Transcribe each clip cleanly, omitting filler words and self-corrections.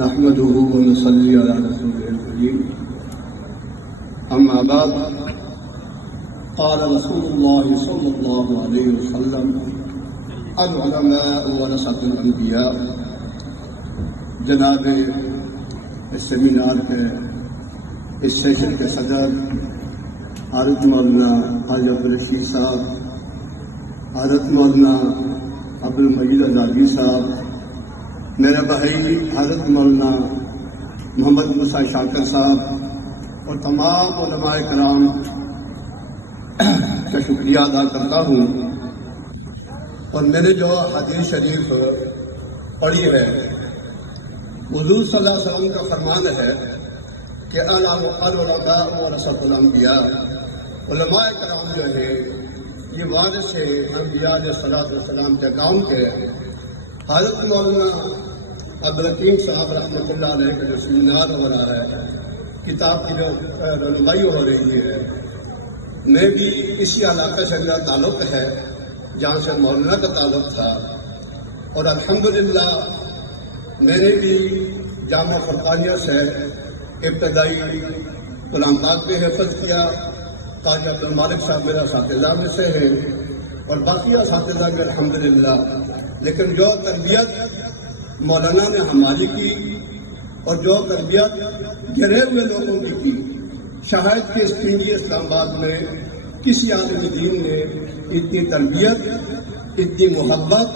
نحمده ونصلي على رسوله الكريم أما بعد قال رسول الله صلى الله عليه وسلم العلماء ورثة الأنبياء. جناب اس سیمینار کے اس سیشن کے صدر حضرت مولانا حاجی عبدالرشید صاحب، حضرت مولانا عبدالمجید ازادی صاحب، میرے بھائی حضرت مولانا محمد موسیٰ شاکر صاحب اور تمام علماء کرام کا شکریہ ادا کرتا ہوں. اور میں نے جو حدیث شریف پڑھی ہے، حضور صلی اللہ علیہ وسلم کا فرمان ہے کہ العلماء ورثۃ الانبیاء، علماء کرام جو ہے یہ وارث ہے انبیاء علیہ السلام کے کام کے. حضرت مولانا عبدالحکیم صاحب رحمۃ اللہ علیہ کا جو سیمینار ہو رہا ہے، کتاب کی جو رونمائی ہو رہی ہے، میں بھی اسی علاقے سے میرا تعلق ہے جہاں سے مولانا کا تعلق تھا. اور الحمدللہ میں نے بھی جامعہ فرقانیہ سے ابتدائی کلام پاک میں حفظ کیا. قاضی عبدالمالک صاحب میرا اساتذہ میں سے ہے اور باقی اساتذہ میں الحمدللہ. لیکن جو تربیت مولانا نے ہماری کی اور جو تربیت گرے ہوئے لوگوں کی کی، شاید کہ اس کے لیے اسلام آباد میں کسی عالم دین نے اتنی تربیت، اتنی محبت،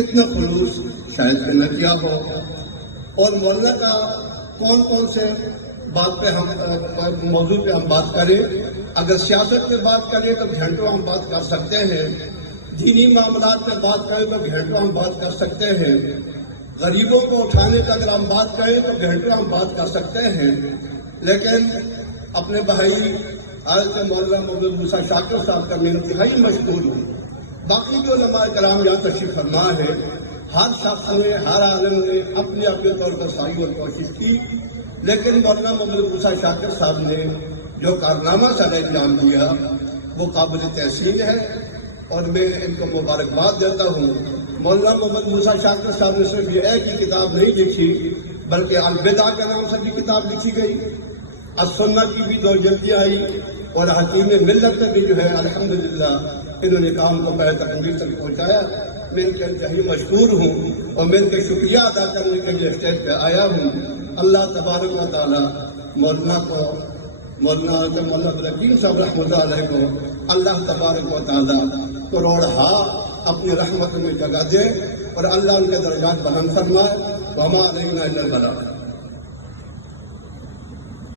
اتنا خلوص شاید کہ نہ کیا ہو. اور مولانا کا کون سے بات پہ ہم موضوع پہ ہم بات کریں؟ اگر سیاست پہ بات کریں تو گھنٹوں ہم بات کر سکتے ہیں، دینی معاملات پہ بات کریں تو گھنٹوں ہم بات کر سکتے ہیں، غریبوں کو اٹھانے کا اگر ہم بات کریں تو گھنٹوں ہم بات کر سکتے ہیں. لیکن اپنے بھائی حضرت مولانا محمد موسیٰ شاکر صاحب کا میں انتہائی مشکور ہوں. باقی جو علماء کرام یہاں تشریف فرما ہے، ہر شخص نے، ہر عالم نے اپنے اپنے طور پر سعی اور کوشش کی، لیکن مولانا محمد موسیٰ شاکر صاحب نے جو کارنامہ سر انجام دیا وہ قابل تحسین ہے اور میں ان کو مبارکباد دیتا ہوں. مولانا محمد موسیٰ شاکر صاحب نے صرف یہ ایک ہی کتاب نہیں لکھی بلکہ البدع کے نام سے بھی کتاب لکھی گئی، السنہ کی بھی 2 جلدیں آئی، اور حکیم ملت میں بھی جو ہے الحمدللہ انہوں نے کام کو پہلے تکمیل تک پہنچایا. میں ان کے انتہائی مشکور ہوں اور میں ان کے شکریہ ادا کرنے کے لیے اسٹیج پہ آیا ہوں. اللہ تبارک و تعالیٰ مولانا عبدالحکیم صاحب رحمۃ اللہ علیہ کو اللہ تبارک و تعالیٰ کروڑہا اپنی رحمت میں جگہ دے اور اللہ ان کے درجات بلند فرمائے. وما علینا الا البلاغ.